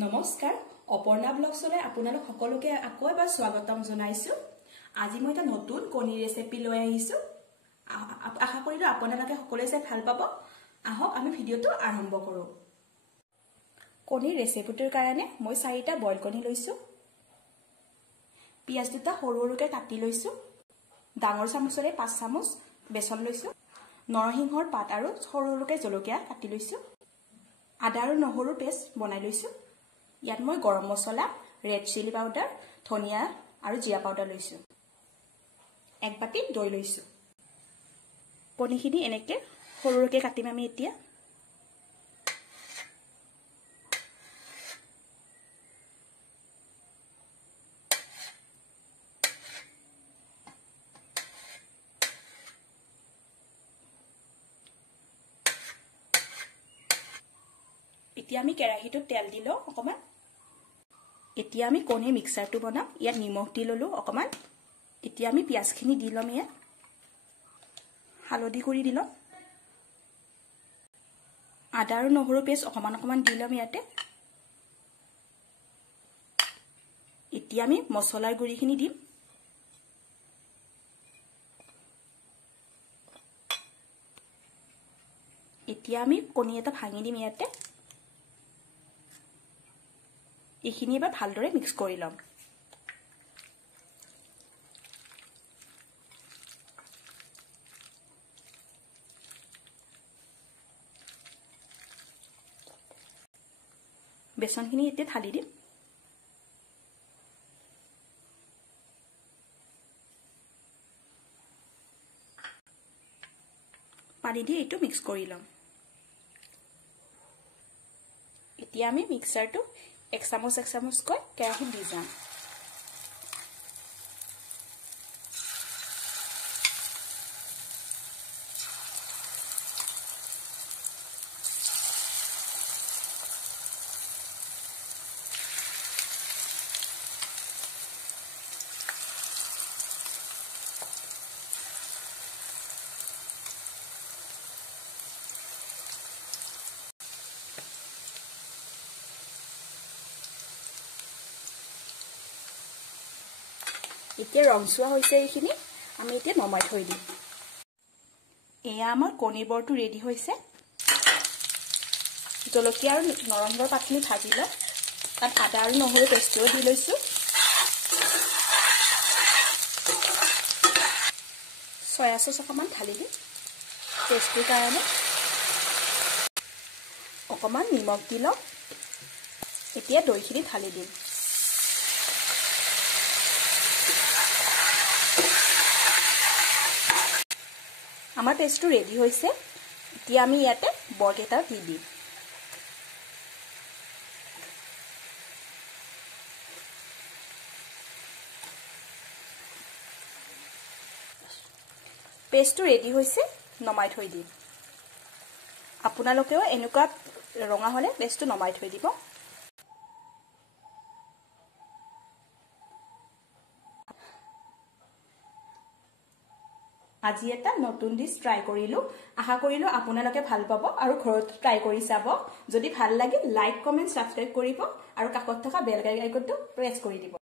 নমস্কাৰ অপৰ্ণা ব্লগছলৈ আপোনালোক সকলোকে আকৌ এবাৰ স্বাগতম জনাইছো। আজি মই এটা নতুন কণী ৰেচিপি লৈ আহিছো। আশা কৰিলো আপোনালোকে সকলোৱে চাই ভাল পাব। আহক আমি ভিডিঅটো আৰম্ভ কৰো। কণী ৰেচিপিটোৰ কাৰণে মই 4টা বইল কণী লৈছো। পিয়াজ দুটা সৰু সৰুকৈ কাটি লৈছো। ডাঙৰ চামুচৰে 5 চামুচ বেচন লৈছো। নৰসিংহৰ পাত আৰু সৰু সৰুকৈ জলকীয়া কাটি লৈছো। আদা আৰু নহৰু পেষ্ট বনাই লৈছো। ইয়াত মই গৰম মছলা, ৰেড চিলি পাউডাৰ, ধনিয়া আৰু জিৰা পাউডাৰ লৈছো। এক বাটি দৈ লৈছো। কণীখিনি এনেকে সৰু সৰুকৈ কাটিম আমি এতিয়া। এতিয়া আমি কেৰাহীটোত তেল দিলো অকমান। এতিয়া আমি কণী মিক্সাৰটো বনাম। ইয়াত নিমখ দি ললো অকমান। এতিয়া আমি পিয়াজখিনি দি লম। ইয়াত হালধি কৰি দিলো। আদা আৰু নহৰু পেষ্ট অকমান অকমান দি লম ইয়াতে। এতিয়া আমি মছলাৰ গুড়িখিনি দিম। এতিয়া আমি কণী এটা ভাঙি দিম ইয়াতে। এইখিনি এবাৰ ভালদৰে মিক্স কৰি লম। বেচনখিনি এতিয়া ঢালি দিম। পানী দি এইটো মিক্স কৰি লম। এতিয়া আমি মিক্সাৰটো 1 চামুচকৈ কেৰাহীত দি যাম। এতিয়া ৰংচুৱা হৈছে এইখিনি। আমি এতিয়া নমাই থৈ দিম। এয়া আমাৰ কণীৰ বৰটো ৰেডি হৈছে। জলকীয়া আৰু নৰসিংহৰ পাতখিনি ভাজি লৈ তাত আদা আৰু নহৰু পেষ্টটো দি লৈছো। চয়া চচ অকমান ঢালি দিম টেষ্টটোৰ কাৰণে। অকমান নিমখ দি লওঁ। এতিয়া দৈখিনি ঢালি দিম। আমাৰ পেষ্টটো ৰেডি হৈছে। এতিয়া আমি ইয়াতে বৰকেইটা দি দিম। পেষ্টটো ৰেডি হৈছে, নমাই থৈ দিম। আপোনালোকেও এনেকুৱা ৰঙা হ'লে পেষ্টটো নমাই থৈ দিব। আজি এটা নতুন ডিশ ট্ৰাই কৰিলো। আশা কৰিলো আপোনালোকে ভাল পাব আৰু ঘৰত ট্ৰাই কৰি চাব। যদি ভাল লাগে লাইক, কমেন্ট, সাবস্ক্ৰাইব কৰিব আৰু কাষত থকা বেল আইকনটো প্ৰেছ কৰি দিব।